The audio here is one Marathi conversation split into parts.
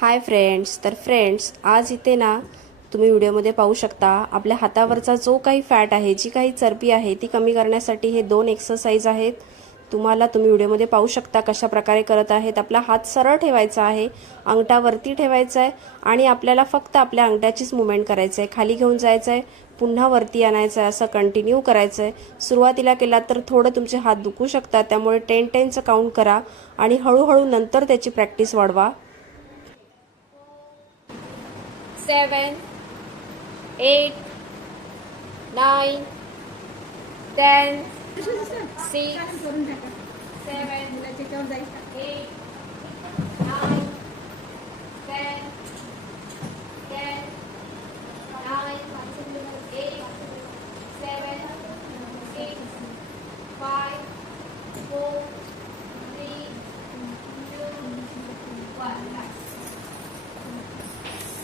हाय फ्रेंड्स तर फ्रेंड्स आज इथे ना तुम्ही व्हिडिओमध्ये पाहू शकता आपल्या हातावरचा जो काही फॅट आहे जी काही चरबी आहे ती कमी करण्यासाठी हे दोन एक्सरसाइज आहेत. तुम्हाला तुम्ही व्हिडिओमध्ये पाहू शकता कशा प्रकारे करत आहेत. आपला हात सरळ ठेवायचा आहे अंगठावरती ठेवायचा आहे आणि आपल्याला फक्त आपल्या अंगठ्याचीच मुवमेंट करायचं आहे खाली घेऊन जायचं आहे पुन्हा वरती आणायचं आहे असं कंटिन्यू करायचं आहे सुरुवातीला केला तर थोडं तुमचे हात दुखू शकतात त्यामुळे टेन टेनचं काउंट करा आणि हळूहळू नंतर त्याची प्रॅक्टिस वाढवा. Seven, eight, nine, ten, six, seven, eight, nine, ten, ten, nine, eight, seven, six, five, four, three, two, one. Relax.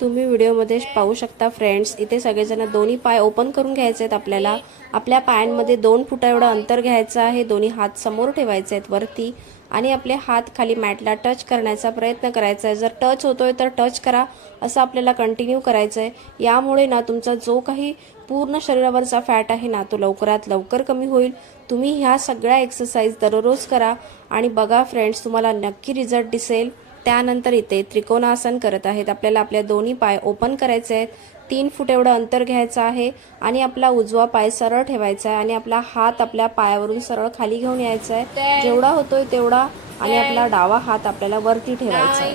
तुम्ही व्हिडिओमध्ये पाहू शकता फ्रेंड्स इथे सगळेजण दोन्ही पाय ओपन करून घ्यायचे आहेत आपल्याला. आपल्या पायांमध्ये दोन फुटा एवढं अंतर घ्यायचं आहे. दोन्ही हात समोर ठेवायचे आहेत वरती. आणि आपले हात खाली मॅटला टच करण्याचा प्रयत्न करायचा आहे. जर टच होतोय तर टच करा. असं आपल्याला कंटिन्यू करायचं आहे. यामुळे ना तुमचा जो काही पूर्ण शरीरावरचा फॅट आहे ना तो लवकरात लवकर कमी होईल. तुम्ही ह्या सगळ्या एक्सरसाइज दररोज करा. आणि बघा फ्रेंड्स तुम्हाला नक्की रिझल्ट दिसेल. त्यानंतर इथे त्रिकोणासन करत आहेत. आपल्याला आपल्या दोन्ही पाय ओपन करायचे आहेत. तीन फूट एवढं अंतर घ्यायचं आहे आणि आपला उजवा पाय सरळ ठेवायचा आहे आणि आपला हात आपल्या पायावरून सरळ खाली घेऊन यायचा आहे. जेवढा होतोय तेवढा आणि आपला डावा हात आपल्याला वरती ठेवायचा आहे.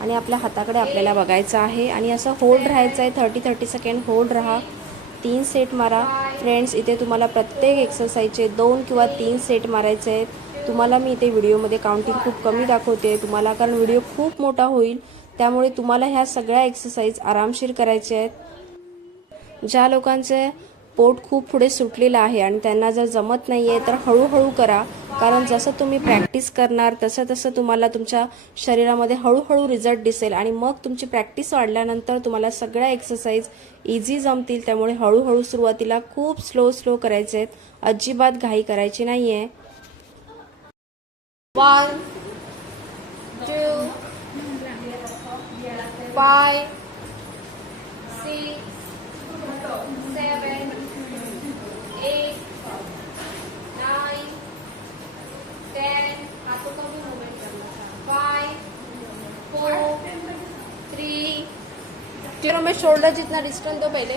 आणि आपल्या हाताकडे आपल्याला बघायचं आहे आणि असं होल्ड राहायचं आहे. थर्टी थर्टी सेकंड होल्ड राहा. तीन सेट मारा. फ्रेंड्स इथे तुम्हाला प्रत्येक एक्सरसाइजचे दोन किंवा तीन सेट मारायचे आहेत. तुम्हाला मी इथे व्हिडिओमध्ये काउंटिंग खूप कमी दाखवते. तुम्हाला कारण व्हिडिओ खूप मोठा होईल. त्यामुळे तुम्हाला ह्या सगळ्या एक्सरसाइज आरामशीर करायच्या आहेत. ज्या लोकांचे पोट खूप पुढे सुटलेलं आहे आणि त्यांना जर जमत नाही आहे तर हळूहळू करा. कारण जसं तुम्ही प्रॅक्टिस करणार तसं तसं तुम्हाला तुमच्या शरीरामध्ये हळूहळू रिझल्ट दिसेल आणि मग तुमची प्रॅक्टिस वाढल्यानंतर तुम्हाला सगळ्या एक्सरसाइज इझी जमतील. त्यामुळे हळूहळू सुरुवातीला खूप स्लो स्लो करायचे आहेत. अजिबात घाई करायची नाही आहे One, two, five four shoulder जितना डिस्टेंस दो पहले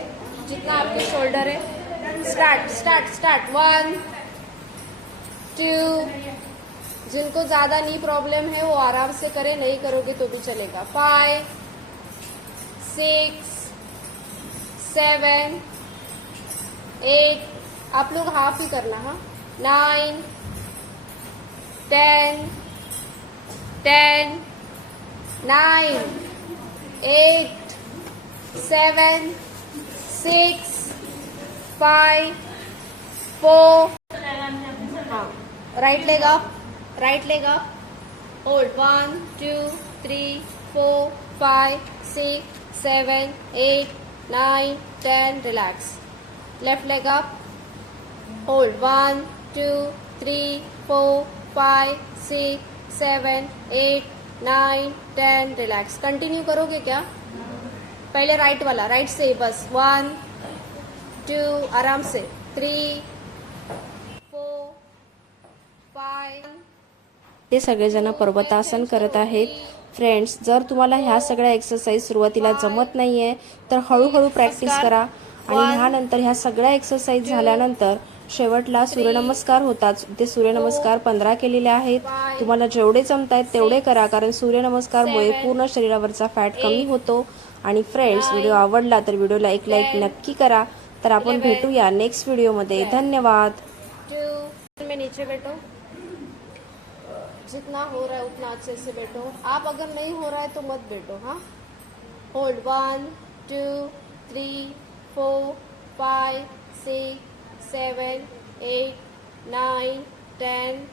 जितना आपके शोल्डर है. स्टार्ट स्टार्ट स्टार्ट वन जिनको ज़्यादा नी प्रॉब्लम है, वो आराम से करे, नहीं करोगे तो भी चलेगा। फाइव सिक्स सेवन एट आप लोग हाफ़ ही करना हाँ? Nine ten ten nine eight seven six five four हाँ right leg up right leg up hold one two three four five six seven eight nine ten relax left leg up hold one two three four five six seven eight nine ten relax continue करोगे क्या? पहले राइट वाला. राइट से बस. वन टू आराम से. थ्री ते सगळेजण पर्वतासन करत आहेत. फ्रेंड्स जर तुम्हाला ह्या सगळ्या एक्सरसाइज सुरुवातीला जमत नाहीये तर हळूहळू प्रॅक्टिस करा. आणि ह्यानंतर ह्या सगळ्या एक्सरसाइज झाल्यानंतर शेवटला सूर्यनमस्कार होतात ते सूर्यनमस्कार पंधरा केलेले आहेत. तुम्हाला जेवढे जमतायत तेवढे करा कारण सूर्यनमस्कारमुळे पूर्ण शरीरावरचा फॅट कमी होतो. आणि फ्रेंड्स व्हिडिओ आवडला तर व्हिडिओला एक लाईक नक्की करा. तर आपण भेटूया नेक्स्ट व्हिडिओमध्ये धन्यवाद. जितना हो रहा है उतना अच्छे से बैठो। आप अगर नहीं हो रहा है तो मत बैठो हाँ? Hold one two three four five six seven eight nine ten